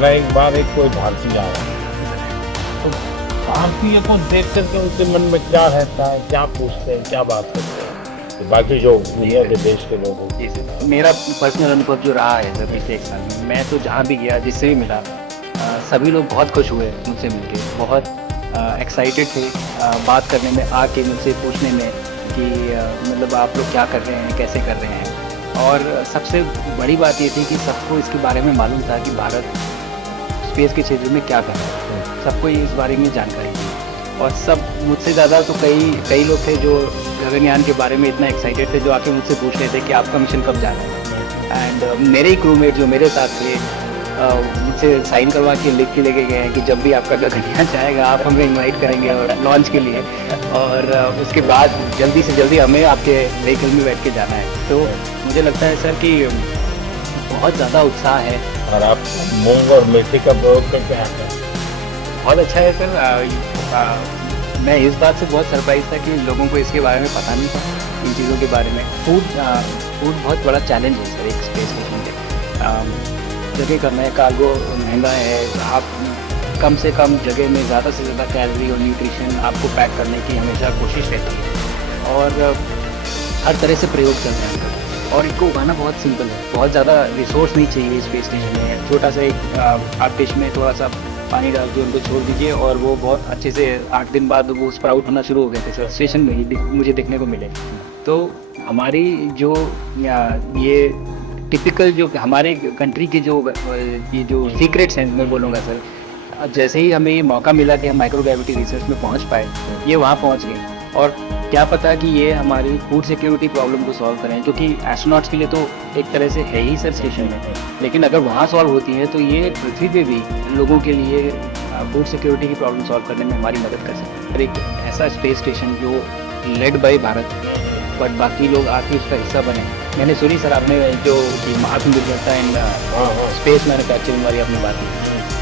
इतना एक बार एक कोई भारतीय आया, तो भारतीय को देख करके उनके मन में क्या रहता है, क्या पूछते हैं, क्या बात करते हैं, तो बाकी जो दुनिया के देश के लोग होते जी सर, मेरा पर्सनल अनुभव जो रहा है सर पिछले 1 साल में, मैं तो जहाँ भी गया जिससे भी मिला सभी लोग बहुत खुश हुए मुझसे मिलके, बहुत एक्साइटेड थे बात करने में, आके मुझसे पूछने में कि मतलब आप लोग क्या कर रहे हैं, कैसे कर रहे हैं। और सबसे बड़ी बात ये थी कि सबको इसके बारे में मालूम था कि भारत स्पेस के क्षेत्र में क्या कर रहा है, सबको इस बारे में जानकारी थी। और सब मुझसे ज़्यादा तो कई लोग थे जो गगनयान के बारे में इतना एक्साइटेड थे, जो आके मुझसे पूछ रहे थे कि आपका मिशन कब जा रहा है। एंड मेरे ही क्रूमेट जो मेरे साथ थे मुझसे साइन करवा के लिख के लेके गए हैं कि जब भी आपका गगनयान जाएगा आप हमें इनवाइट करेंगे और लॉन्च के लिए, और उसके बाद जल्दी से जल्दी हमें आपके व्हीकल में बैठ के जाना है। तो मुझे लगता है सर कि बहुत ज़्यादा उत्साह है। और आप मूंग और मेथी का प्रयोग करके आते हैं। बहुत अच्छा है सर। मैं इस बात से बहुत सरप्राइज था कि लोगों को इसके बारे में पता नहीं था, इन चीज़ों के बारे में। फूड बहुत बड़ा चैलेंज है सर एक स्पेस स्टेशन पे। जगह करना है, कार्गो महंगा है, आप कम से कम जगह में ज़्यादा से ज़्यादा कैलोरी और न्यूट्रिशन आपको पैक करने की हमेशा कोशिश रहती है, और हर तरह से प्रयोग चल रहे हैं। और इनको उगाना बहुत सिंपल है, बहुत ज़्यादा रिसोर्स नहीं चाहिए स्पेस स्टेशन में। छोटा सा एक आप डिश में थोड़ा सा पानी डाल के उनको छोड़ दीजिए और वो बहुत अच्छे से 8 दिन बाद वो स्प्राउट होना शुरू हो गए थे सर, स्टेशन में ही मुझे देखने को मिले। तो हमारी जो ये टिपिकल जो हमारे कंट्री के जो ये जो सीक्रेट्स हैं मैं बोलूँगा सर, जैसे ही हमें ये मौका मिला कि हम माइक्रोग्रेविटी रिसर्च में पहुँच पाए, ये वहाँ पहुँच गए। और क्या पता कि ये हमारी फूड सिक्योरिटी प्रॉब्लम को सॉल्व करें, क्योंकि एस्ट्रोनॉट्स के लिए तो एक तरह से है ही सर स्टेशन में, लेकिन अगर वहाँ सॉल्व होती है तो ये पृथ्वी पे भी लोगों के लिए फूड सिक्योरिटी की प्रॉब्लम सॉल्व करने में हमारी मदद कर सकते हैं। एक ऐसा स्पेस स्टेशन जो लेड बाय भारत, बट बाकी लोग आके उसका हिस्सा बने। मैंने सुनी सर आपने जो कि आत्मनिर्भरता इन स्पेस मैन्युफैक्चरिंग वाली आपने बात की,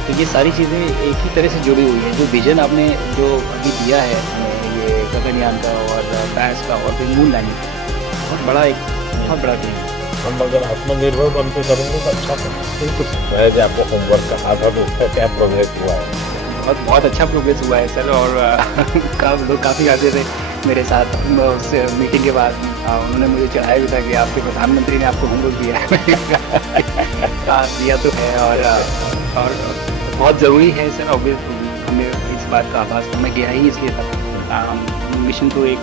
तो ये सारी चीज़ें एक ही तरह से जुड़ी हुई हैं। जो विजन आपने जो अभी दिया है ये गगनयान का और पैस का और फिर मून लैंडिंग का, बहुत बड़ा टीम है। हम अगर आत्मनिर्भर बनते करेंगे तो अच्छा करेंगे। बिल्कुल, मैंने आपको होमवर्क कहा था तो उसका क्या प्रोग्रेस हुआ है? बहुत अच्छा प्रोग्रेस हुआ है सर। और लोग काफ़ी आते थे मेरे साथ उस मीटिंग के बाद। उन्होंने मुझे चढ़ाया भी था कि आपके प्रधानमंत्री ने आपको होमवर्क दिया है। दिया तो है, और बहुत ज़रूरी है सर। ऑब्वियसली हमें इस बात का आभास तो मैं गया ही इसलिए था। मिशन तो एक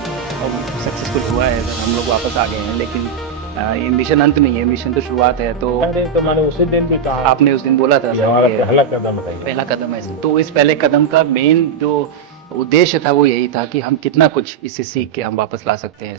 सक्सेसफुल हुआ है सर, हम लोग वापस आ गए हैं, लेकिन ये मिशन अंत नहीं है, मिशन तो शुरुआत है। तो अरे तो मैंने उसी दिन भी कहा, आपने उस दिन बोला था ये हमारा सर, पहला कदम है। पहला कदम है। तो इस पहले कदम का मेन जो उद्देश्य था वो यही था कि हम कितना कुछ इससे सीख के हम वापस ला सकते हैं।